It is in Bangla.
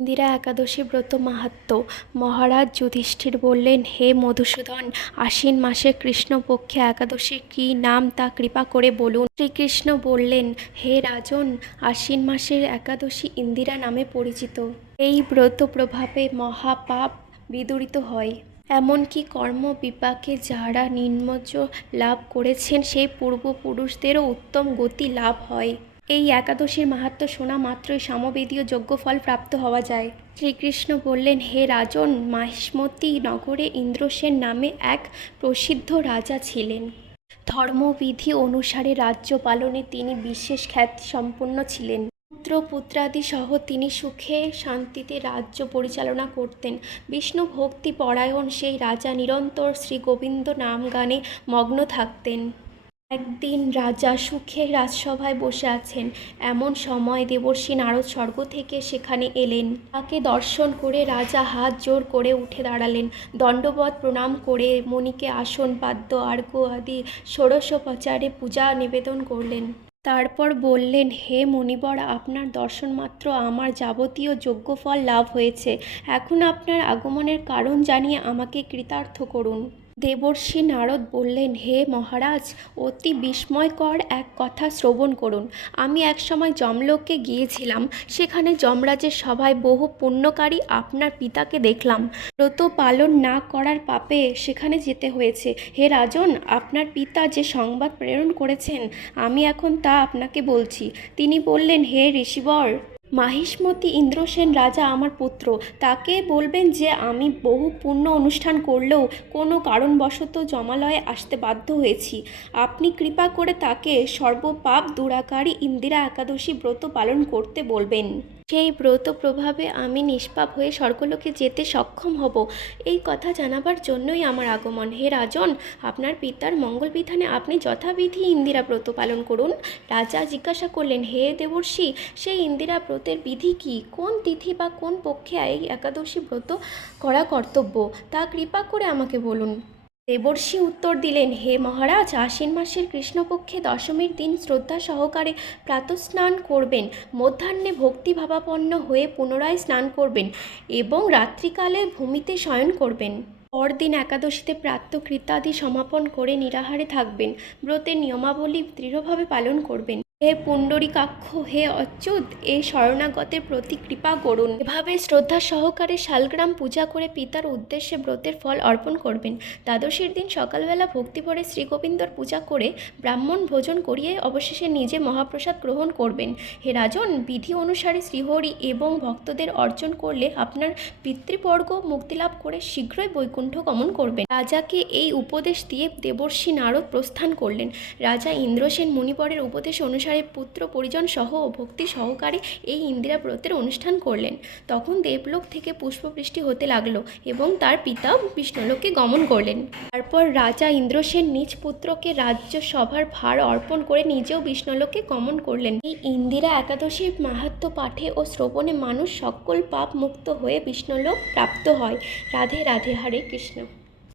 ইন্দিরা একাদশী ব্রত মাহাত্ম্য। মহারাজ যুধিষ্ঠির বললেন, হে মধুসূদন, আশ্বিন মাসে কৃষ্ণপক্ষে একাদশীর কী নাম তা কৃপা করে বলুন। শ্রীকৃষ্ণ বললেন, হে রাজন, আশ্বিন মাসের একাদশী ইন্দিরা নামে পরিচিত। এই ব্রত প্রভাবে মহাপাপ বিদূরিত হয়। এমনকি কর্ম বিপাকে যারা নির্মজ্জ লাভ করেছেন সেই পূর্বপুরুষদেরও উত্তম গতি লাভ হয়। এই একাদশীর মাহাত্ম্য শোনা মাত্রই সামবেদীয় যজ্ঞফল প্রাপ্ত হওয়া যায়। শ্রীকৃষ্ণ বললেন, হে রাজন, মাহিষ্মতি নগরে ইন্দ্রসেন নামে এক প্রসিদ্ধ রাজা ছিলেন। ধর্মবিধি অনুসারে রাজ্য পালনে তিনি বিশেষ খ্যাতিসম্পন্ন ছিলেন। পুত্র পুত্রাদি সহ তিনি সুখে শান্তিতে রাজ্য পরিচালনা করতেন। বিষ্ণু ভক্তি পরায়ণ সেই রাজা নিরন্তর শ্রী গোবিন্দ নাম গানে মগ্ন থাকতেন। একদিন রাজা সুখে রাজসভায় বসে আছেন, এমন সময় দেবর্ষি নারদ স্বর্গ থেকে সেখানে এলেন। তাকে দর্শন করে রাজা হাত জোড় করে উঠে দাঁড়ালেন। দণ্ডবৎ প্রণাম করে মণিকে আসন পাদ্য আর্ঘ্য আদি ষোড়শোপচারে পূজা নিবেদন করলেন। তারপর বললেন, হে মুনিবর, আপনার দর্শন মাত্র আমার যাবতীয় যজ্ঞফল লাভ হয়েছে। এখন আপনার আগমনের কারণ জানিয়ে আমাকে কৃতার্থ করুন। দেবর্ষি নারদ বললেন, হে মহারাজ, অতি বিস্ময়কর এক কথা শ্রবণ করুন। আমি একসময় যমলোকে গিয়েছিলাম। সেখানে যমরাজের সভায় বহু পুণ্যকারী আপনার পিতাকে দেখলাম। ব্রত পালন না করার পাপে সেখানে যেতে হয়েছে। হে রাজন, আপনার পিতা যে সংবাদ প্রেরণ করেছেন আমি এখন তা আপনাকে বলছি। তিনি বললেন, হে ঋষিবর, মাহিষ্মতি ইন্দ্রসেন রাজা আমার পুত্র। তাকে বলবেন যে আমি বহু পুণ্য অনুষ্ঠান করলেও কোনো কারণবশত যমালয়ে আসতে বাধ্য হয়েছি। আপনি কৃপা করে তাকে সর্বপাপ দূরাকারী ইন্দিরা একাদশী ব্রত পালন করতে বলবেন। সেই ব্রত প্রভাবে আমি নিষ্পাপ হয়ে স্বর্গলোকে যেতে সক্ষম হব। এই কথা জানাবার জন্যই আমার আগমন। হে রাজন, আপনার পিতার মঙ্গল বিধানে আপনি যথাবিধি ইন্দিরা ব্রত পালন করুন। রাজা জিজ্ঞাসা করলেন, হে দেবর্ষি, সেই ইন্দিরা ব্রতের বিধি কি? কোন তিথি বা কোন পক্ষে এই একাদশী ব্রত করা কর্তব্য, তা কৃপা করে আমাকে বলুন। দেবর্ষি উত্তর দিলেন, হে মহারাজ, আশ্বিন মাসের কৃষ্ণপক্ষে দশমীর দিন শ্রদ্ধা সহকারে প্রাতঃস্নান করবেন। মধ্যাহ্নে ভক্তিভাবাপন্ন হয়ে পুনরায় স্নান করবেন এবং রাত্রিকালে ভূমিতে শয়ন করবেন। পরদিন একাদশীতে প্রাতঃকৃত্যাদি সমাপন করে নিরাহারে থাকবেন। ব্রতের নিয়মাবলী দৃঢ়ভাবে পালন করবেন। হে পুণ্ডরীকাক্ষ, হে অচ্যুত, এই শরণাগতের প্রতি কৃপা করুন। এভাবে শ্রদ্ধা সহকারে শালগ্রাম পূজা করে পিতার উদ্দেশ্যে ব্রতের ফল অর্পণ করবেন। দ্বাদশীর দিন সকালবেলা ভক্তিভরে শ্রীগোবিন্দর পূজা করে ব্রাহ্মণ ভোজন করিয়ে অবশেষে নিজে মহাপ্রসাদ গ্রহণ করবেন। হে রাজন, বিধি অনুসারে শ্রীহরি এবং ভক্তদের অর্জন করলে আপনার পিতৃবর্গ মুক্তিলাভ করে শীঘ্রই বৈকুণ্ঠ গমন করবেন। রাজাকে এই উপদেশ দিয়ে দেবর্ষি নারদ প্রস্থান করলেন। রাজা ইন্দ্রসেন মুনিবরের উপদেশ অনুসারে পুত্র পরিজন সহ ভক্তি সহকারে এই ইন্দিরা ব্রতের অনুষ্ঠান করলেন। তখন দেবলোক থেকে পুষ্পবৃষ্টি হতে লাগলো এবং তার পিতা বিষ্ণুলোকে গমন করলেন। তারপর রাজা ইন্দ্রসেন নিজ পুত্রকে রাজ্য সভার ভার অর্পণ করে নিজেও বিষ্ণুলোকে গমন করলেন। এই ইন্দিরা একাদশীর মাহাত্ম্য পাঠে ও শ্রবণে মানুষ সকল পাপ মুক্ত হয়ে বিষ্ণুলোক প্রাপ্ত হয়। রাধে রাধে। হরে কৃষ্ণ।